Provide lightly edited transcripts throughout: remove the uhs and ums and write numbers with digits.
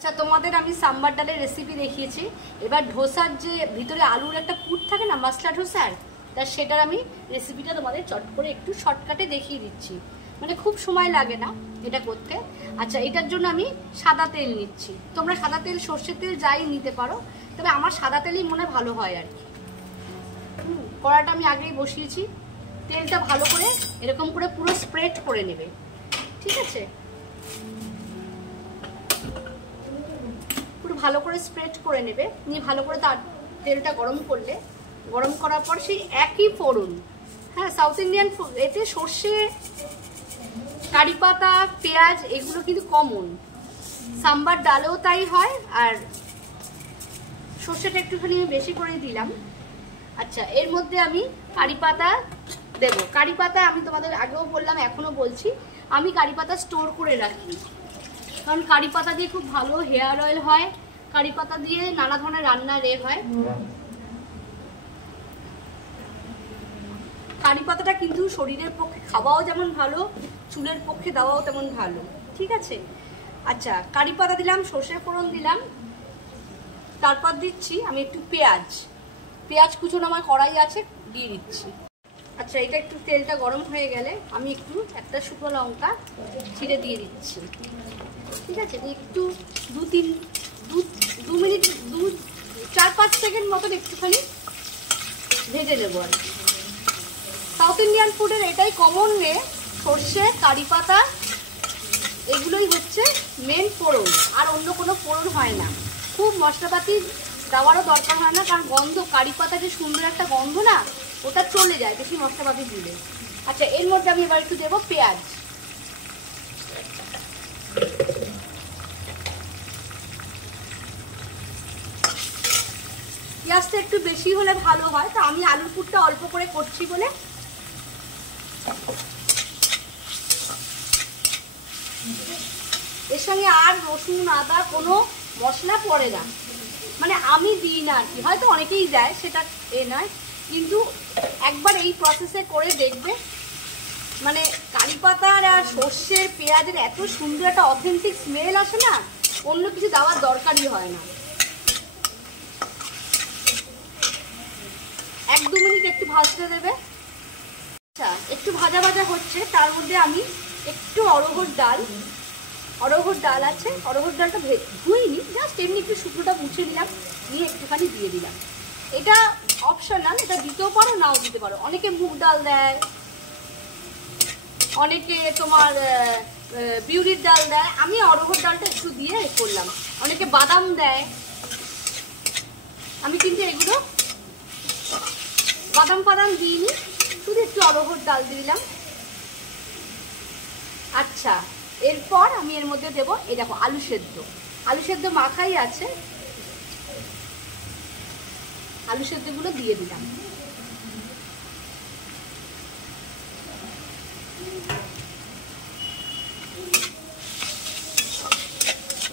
আচ্ছা, তোমাদের আমি সাম্বার ডালের রেসিপি দেখিয়েছি। এবার ধোসার যে ভিতরে আলুর একটা পুর থাকে না, মশলা ধোসার, তা সেটার আমি রেসিপিটা তোমাদের চট করে একটু শর্টকাটে দেখিয়ে দিচ্ছি। মানে খুব সময় লাগে না এটা করতে। আচ্ছা, এটার জন্য আমি সাদা তেল নিচ্ছি। তোমরা সাদা তেল, সর্ষের তেল যাই নিতে পারো, তবে আমার সাদা তেলই মনে ভালো হয় আর কি। কড়াটা আমি আগেই বসিয়েছি। তেলটা ভালো করে এরকম করে পুরো স্প্রেড করে নেবে, ঠিক আছে? পুরো ভালো করে স্প্রেড করে নেবে, নিয়ে ভালো করে তার তেলটা গরম করলে, গরম করার পর সেই একই ফোড়ন, হ্যাঁ, সাউথ ইন্ডিয়ান এতে সর্ষে, কারি পাতা, পেঁয়াজ এগুলো কিন্তু কমন। সাম্বার ডালেও তাই হয়, আর সর্ষেটা একটুখানি আমি বেশি করে দিলাম। আচ্ছা, এর মধ্যে আমি কারি পাতা দেবো। কারি পাতা আমি তোমাদের আগেও বললাম, এখনো বলছি, আমি কারি পাতা স্টোর করে রাখি, কারণ কারি পাতা দিয়ে খুব ভালো হেয়ার অয়েল হয়। কারি পাতা দিয়ে নানা ধরনের রান্নার হয়। কারি পাতাটা কিন্তু শরীরের পক্ষে খাওয়াও যেমন ভালো, চুলের পক্ষে দেওয়াও তেমন ভালো, ঠিক আছে? আচ্ছা, কারি পাতা দিলাম, সর্ষে ফোড়ন দিলাম, তারপর দিচ্ছি আমি একটু পেঁয়াজ কুচুনো আমার কড়াই আছে, দিয়ে দিচ্ছি। আচ্ছা, এটা একটু তেলটা গরম হয়ে গেলে আমি একটু একটা শুকনো লঙ্কা ছিঁড়ে দিয়ে দিচ্ছি, ঠিক আছে? একটু দু মিনিট 4-5 সেকেন্ড মতন একটুখানি ভেজে নেবো আর কি। সাউথ ইন্ডিয়ান ফুডের এটাই কমন রে, সর্ষে, কারি পাতা এগুলোই হচ্ছে মেন ফোড়ন, আর অন্য কোনো ফোড়ন হয় না। খুব মশলাপাতি দেওয়ারও দরকার হয় না, কারণ গন্ধ, কারি পাতা যে সুন্দর একটা গন্ধ না, ওটা চলে যায় বেশি মশলাপাতি দিলে। আচ্ছা, এর মধ্যে আমি এবার একটু দেবো পেঁয়াজ। পেঁয়াজটা একটু বেশি হলে ভালো হয়, তো আমি আলুর পুরটা অল্প করে করছি বলে। এর সঙ্গে আর রসুন, আদা কোনো মশলা পড়ে না, মানে আমি দিই না আর কি, হয়তো অনেকেই দেয়, সেটা নয়, কিন্তু একবার এই প্রসেসে করে দেখবে, মানে কারি পাতার আর সর্ষের, পেঁয়াজের এত সুন্দর একটা অথেন্টিক স্মেল আসে না, অন্য কিছু দেওয়ার দরকারই হয় না। 1-2 মিনিট একটু ভাজতে দেবে। আচ্ছা, একটু ভাজা ভাজা হচ্ছে, তার মধ্যে আমি একটু অড়হর ডাল আছে, অড়হর ডালটা ধুইনি, জাস্ট এমনি একটু শুকনোটা মুছে নিলাম, নিয়ে একটুখানি দিয়ে দিলাম। এটা অপশনাল, এটা দিতেও পারো, নাও দিতে পারো। অনেকে মুগ ডাল দেয়, অনেকে তোমার বিউলির ডাল দেয়, আমি অড়হর ডালটা একটু দিয়ে করলাম। অনেকে বাদাম দেয়, আমি কিন্তু এগুলো বাদাম দিইনি, শুধু একটু অড়হর ডাল দিলাম। আচ্ছা, এরপর আমি এর মধ্যে দেবো, এই দেখো আলু সেদ্ধ মাখাই আছে, আলু সেদ্ধগুলো দিয়ে দিলাম।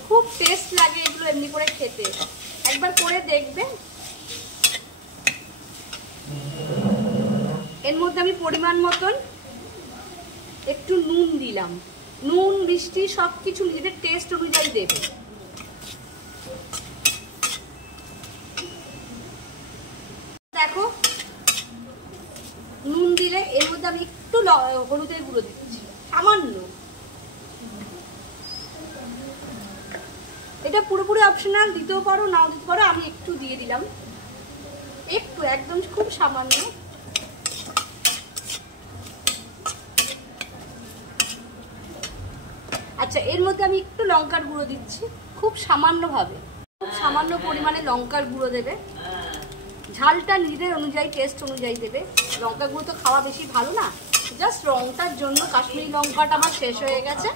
খুব টেস্ট লাগে এগুলো এমনি করে খেতে, একবার করে দেখবে। এর মধ্যে আমি পরিমাণ মতন একটু নুন দিলাম। নুন, মিষ্টি সব কিছু নিজেদের টেস্ট অনুযায়ী দেবে। দেখো, নুন দিলে এর মধ্যে আমি একটু হলুদের গুঁড়ো দিচ্ছি, সামান্য। এটা পুরোপুরি অপশনাল, দিতেও পারো, নাও দিতে পারো, আমি একটু দিয়ে দিলাম, একটু, একদম খুব সামান্য। আচ্ছা, এর মধ্যে আমি একটু লঙ্কার গুঁড়ো দিচ্ছি, খুব সামান্যভাবে, খুব সামান্য পরিমাণে লঙ্কার গুঁড়ো দেবে। ঝালটা নিজেদের অনুযায়ী, টেস্ট অনুযায়ী দেবে। লঙ্কা গুঁড়ো তো খাওয়া বেশি ভালো না, জাস্ট রংটার জন্য। কাশ্মীরি লঙ্কাটা আমার শেষ হয়ে গেছে,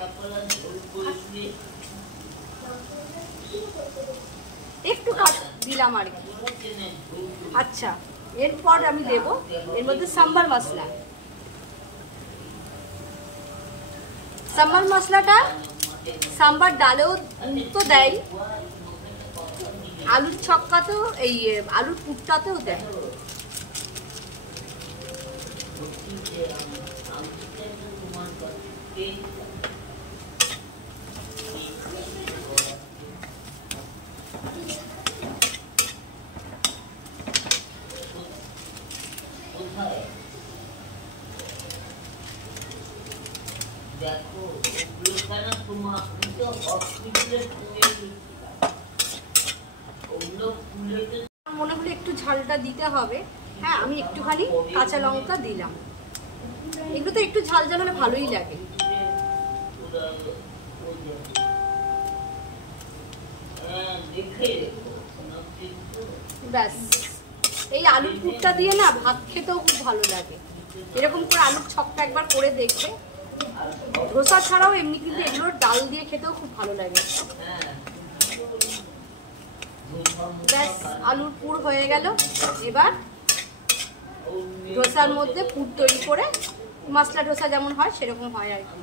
একটু দিলাম আর কি। আচ্ছা, এরপর আমি দেব এর মধ্যে সাম্বার মশলাটা সাম্বার ডালেও তো দেয়, আলুর ছক্কাতেও, এই আলুর পুরটাতেও দেয়। দেখো তোমার হসপিটালে মনে হলো একটু ঝালটা দিতে হবে। হ্যাঁ, আমি একটুখানি কাঁচা লঙ্কা দিলাম। এগুলো তো একটু ঝাল ঝাল হলে ভালোই লাগে। ব্যাস, এই আলুর পুরটা দিয়ে না ভাত খেতেও খুব ভালো লাগে। এরকম করে আলুর ছকটা একবার করে দেখবে। ধোসা ছাড়াও এমনি কিন্তু এগুলোর ডাল দিয়ে খেতেও খুব ভালো লাগে। ব্যাস, আলুর পুর হয়ে গেল। এবার ধোসার মধ্যে পুর তৈরি করে, মশলা ধোসা যেমন হয় সেরকম হয় আর কি।